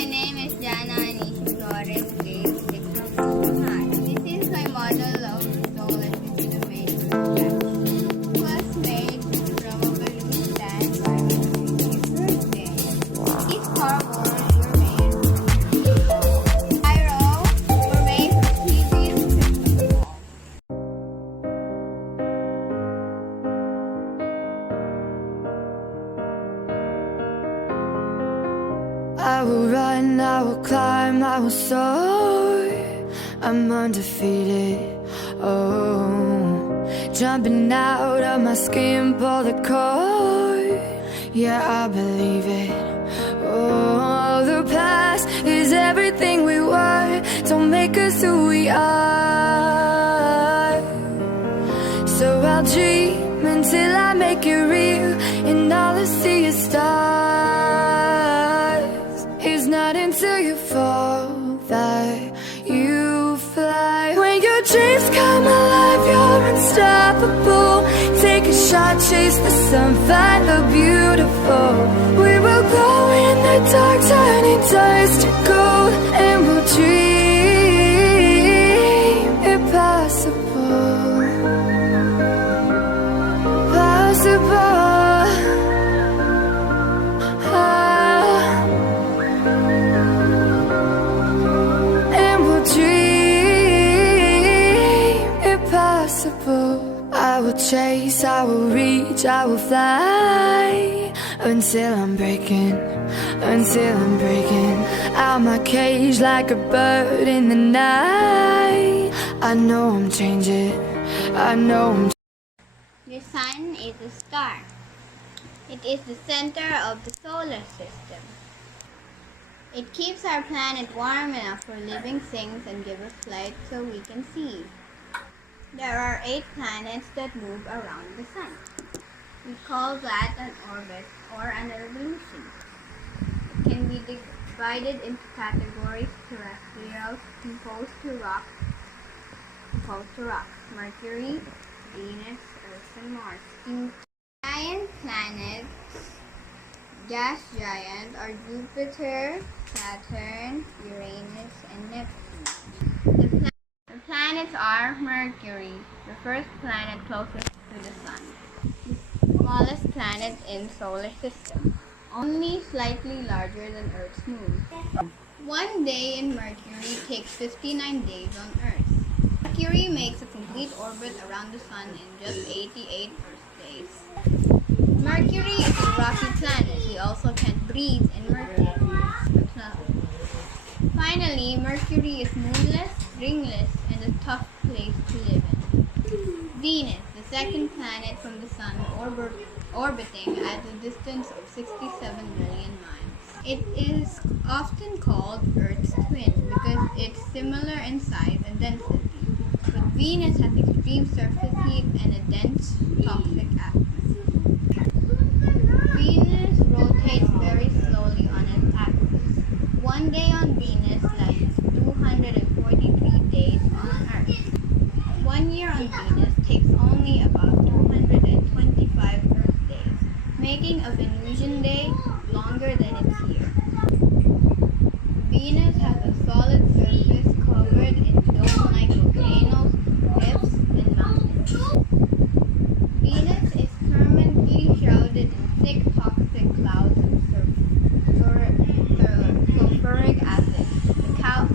my name is Jana Anisha Flores, grade 6 of Mapagmahal. This is my model of solar system made from scratch. It was made from a balloon stand by my birthday. These cardboards were made from spiral were made from previous crystal balls. I will run, I will climb, I will soar. I'm undefeated. Oh, jumping out of my skin, pull the cord. Yeah, I believe it. Oh, the past is everything we were. Don't make us who we are. So I'll dream until I make it real, and all I see is stars. It's not until you fall that you fly. When your dreams come alive, you're unstoppable. Take a shot, chase the sun, find the beautiful. We will glow in the dark, turning dust to gold, and we'll dream impossible. Possible. And we'll dream impossible. I will chase, I will reach, I will fly until I'm breaking out my cage like a bird in the night. I know I'm changing, I know I'm. The sun is a star. It is the center of the solar system. It keeps our planet warm enough for living things and gives us light so we can see. There are 8 planets that move around the sun. We call that an orbit or an revolution. It can be divided into categories: terrestrial, composed to rock, Mercury, Venus, Earth, and Mars. Giant planets, gas giants, are Jupiter, Saturn, Uranus, and Neptune. The planets are Mercury, the first planet closest to the Sun, the smallest planet in the solar system, only slightly larger than Earth's moon. One day in Mercury takes 59 days on Earth. Mercury makes a complete orbit around the Sun in just 88 Earth days. Mercury is a rocky planet. We also can't breathe in Mercury. Finally, Mercury is moonless, ringless, and a tough place to live in. Venus, the second planet from the Sun, orbiting at a distance of 67 million miles. It is often called Earth's twin because it's similar in size and density. But Venus has extreme surface heat and a dense, toxic atmosphere. Venus rotates very slowly on its axis. One day on Venus like 243 days on Earth. 1 year on Venus takes only about 225 Earth days, making a Venusian day longer than its year. Venus has a solid surface covered in dome-like volcanoes, rifts, and mountains. Venus is currently shrouded in thick toxic clouds of sulfuric acid. The cloud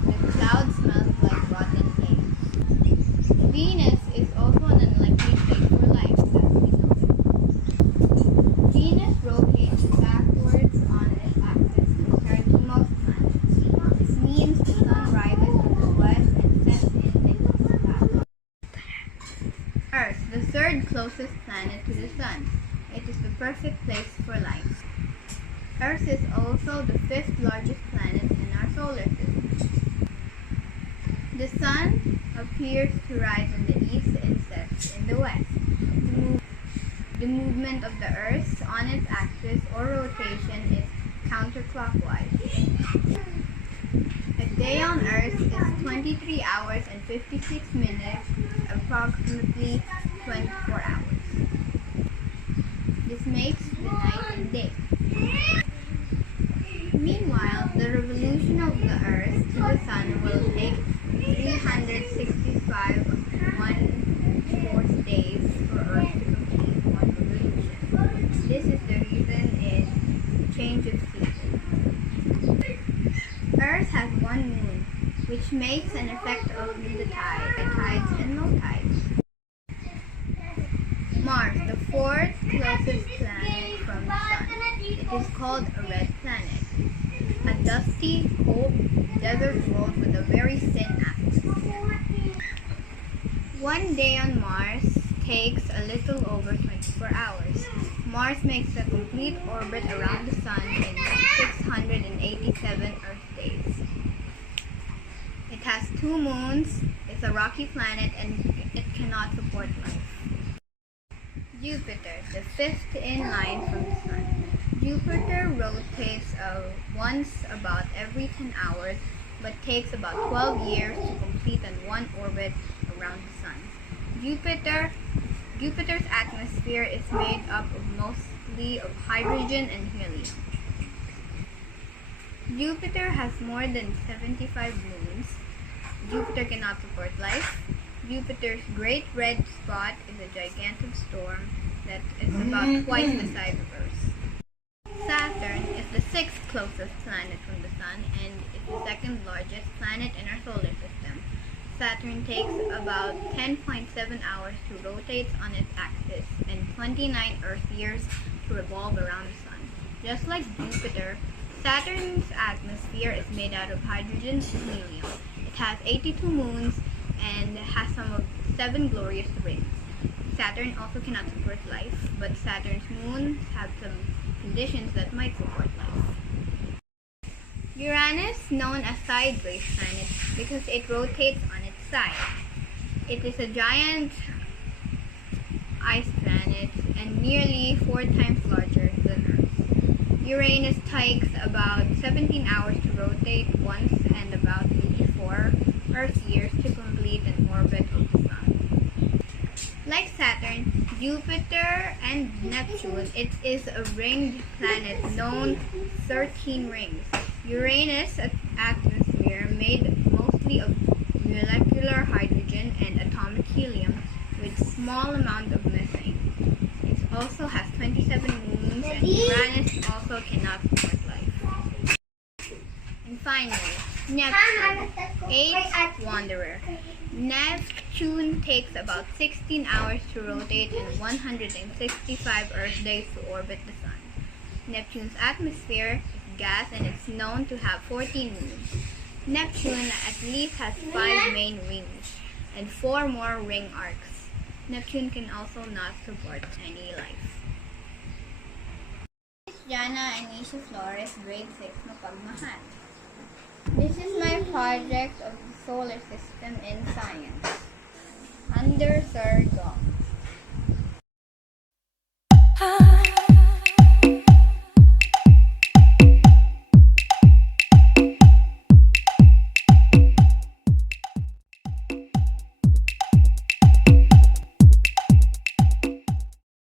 smells like rotten eggs. Venus is also an unlikely place for life, as we know. Venus rotates backwards on its axis compared to most planets. This means the sun rises in the west and sets in the east. Earth, the third closest planet to the sun. It is the perfect place for life. Earth is also the 5th largest planet in our solar system. The sun appears to rise in the east and sets in the west. The movement of the Earth on its axis or rotation is counterclockwise. A day on Earth is 23 hours and 56 minutes, approximately 24 hours. This makes the night and day. Meanwhile, the revolution of the Earth to the Sun will take 365 days for Earth to complete one revolution. This is the reason it changes seasons. Earth has one moon, which makes an effect of the tides and no tides. Mars, the fourth closest planet from the Sun. It is called a red planet. A dusty, cold desert world with a very thin atmosphere. One day on Mars takes a little over 24 hours. Mars makes a complete orbit around the Sun in 687 Earth days. It has 2 moons, it's a rocky planet, and it cannot support life. Jupiter, the fifth in line from the Sun. Jupiter rotates once about every 10 hours, but takes about 12 years to complete one orbit around the Sun. Jupiter's atmosphere is made up mostly of hydrogen and helium. Jupiter has more than 75 moons. Jupiter cannot support life. Jupiter's great red spot is a gigantic storm that is about twice the size of Earth. Saturn is the sixth closest planet from the Sun and is the second largest planet in our solar system. Saturn takes about 10.7 hours to rotate on its axis and 29 Earth years to revolve around the Sun. Just like Jupiter, Saturn's atmosphere is made out of hydrogen and helium. It has 82 moons and has some of 7 glorious rings. Saturn also cannot support life, but Saturn's moons have some conditions that might support life. Uranus, known as sideways planet because it rotates on its side. It is a giant ice planet and nearly 4 times larger than Earth. Uranus takes about 17 hours to rotate once and about 84 Earth years to complete an orbit of the Sun. Like Saturn, Jupiter, and Neptune, it is a ringed planet known 13 rings. Uranus' atmosphere made mostly of molecular hydrogen and atomic helium with small amount of methane. It also has 27 moons and Uranus also cannot support life. And finally, Neptune, 8th wanderer. Neptune takes about 16 hours to rotate and 165 Earth days to orbit the Sun. Neptune's atmosphere is gas and it's known to have 14 moons. Neptune at least has 5 main rings and 4 more ring arcs. Neptune can also not support any life. Jana, Anisha, Flores, grade 6, Mapagmahal. This is my project of the solar system in science. Underserved